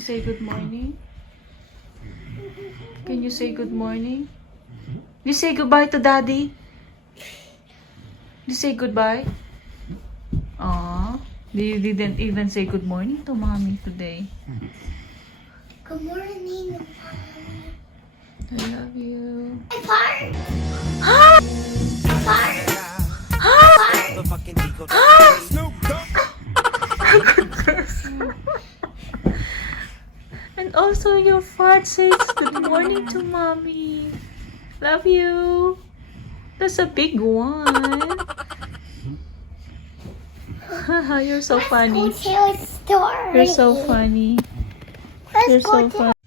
say good morning? Can you say good morning? You say goodbye to Daddy? You say goodbye? Aww. You didn't even say good morning to Mommy today. Good morning, Mommy. I love you. Fart! Ha! Fart! And also your fart says good morning to Mommy. Love you. That's a big one. Haha, you're so funny. Let's go tell a story. You're so funny. Let's You're go so tell funny.